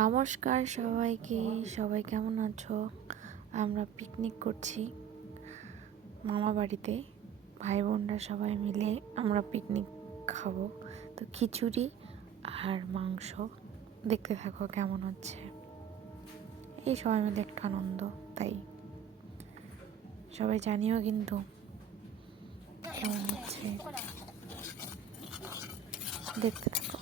নমস্কার সবাইকে। সবাই কেমন আছো? আমরা পিকনিক করছি মামা বাড়িতে, ভাই বোনরা সবাই মিলে আমরা পিকনিক খাবো। তো খিচুড়ি আর মাংস, দেখতে থাকো কেমন হচ্ছে। এই সবাই মিলে একটু আনন্দ, তাই সবাই জানিও কিন্তু কেমন হচ্ছে, দেখতে থাকো।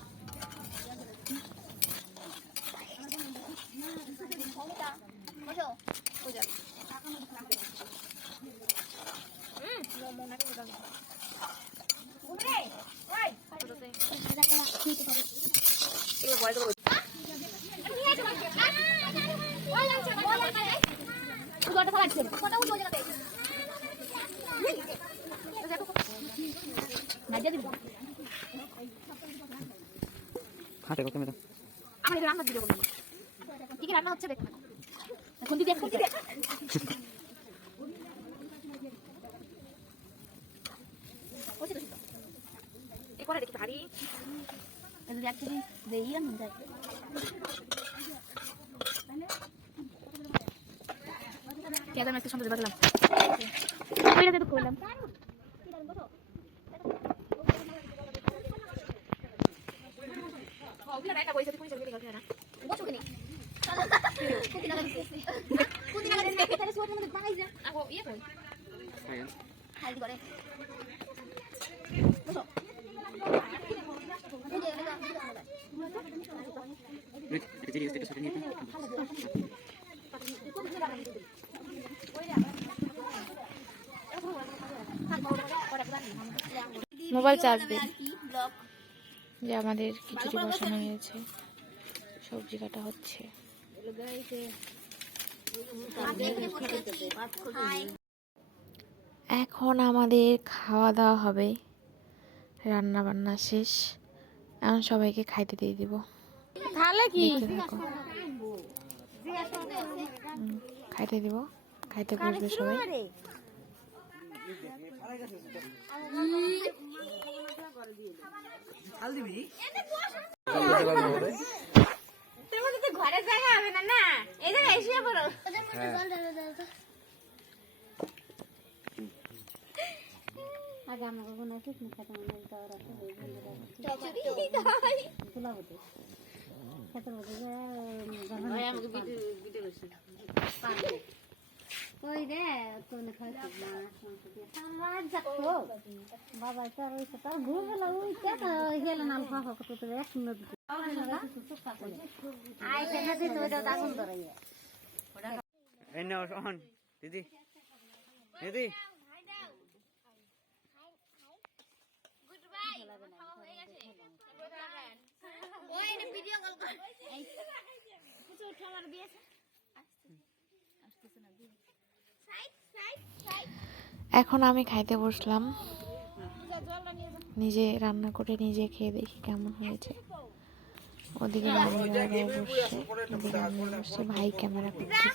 হাতে কত মেদা আমি রান্না ভিডিও করব। কি কি রান্না হচ্ছে দেখো। এখন দিদি এখন দিদি ওই তো এই করে দেখি ভারী এই যে একটু দেই আর মন যায় কেদা মেসে সুন্দর বাজলাম কইরাতে তো কইলাম ওখানে একটা বইছে তুই চলে গেল না বসো কেন কুতি লাগা দিতেছে তাহলে সোয়ার মধ্যে বাগাই যা আগো ইয়ে কই খালি করে বসো মোবাইল চার্জ দিন। যে আমাদের খিচুড়ি বসানো হয়েছে, সবজি কাটা হচ্ছে। এখন আমাদের খাওয়া দাওয়া হবে, রান্না বান্না শেষ, এখন সবাইকে খাইতে দিয়ে দিব। খাইতে দিব, খাইতে বসবে সবাই। ঘরে জায়গা হবে না না এই যে এসে পড়ো আগে আমরা কখনো পিকনিক খেতে মনে যাওয়ার আছে ওই রে কোন খাইতে না সমাজ যাকো বাবা তার ওই তার ঘুম গেল ওই কেন গেল না ফাফা কত তো এক মিনিট আই কেনা দিন ওটা দাগুন ধরে এই নাও অন দিদি দিদি গুড বাই খাওয়া হয়ে গেছে ওই নে ভিডিও কল কর কিছু উঠে আমার দিয়েছে আসতেছে না দিয়ে সাইড সাইড সাইড এখন আমি খাইতে বসলাম, নিজে রান্না করে নিজে খেয়ে দেখি কেমন হয়েছে। ওদিকে মামিরা বসছে, এদিকে আমি বসছি, ভাই ক্যামেরা করতেছে।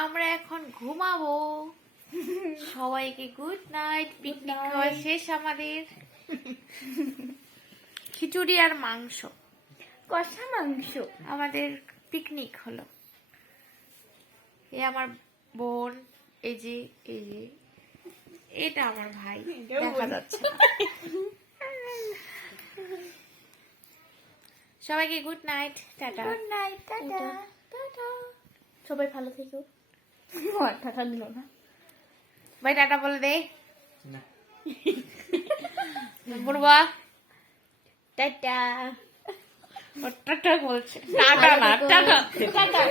আমরা এখন ঘুমাবো, সবাইকে গুড নাইট। পিকনিক খাওয়া শেষ আমাদের। খিচুড়ি আর মাংস, কষা মাংস, আমাদের পিকনিক হলো। এ আমার বোন, এই যে এটা আমার ভাই, দেখা যাচ্ছে। সবাইকে good night, tata. Good night, tata tata. সবাই ভালো থেকো। টাটা দিল না ভাই, টাটা বলে দে না বুড়বা। টাটা টাটা বলছে, টাটা না টাটা টাটা।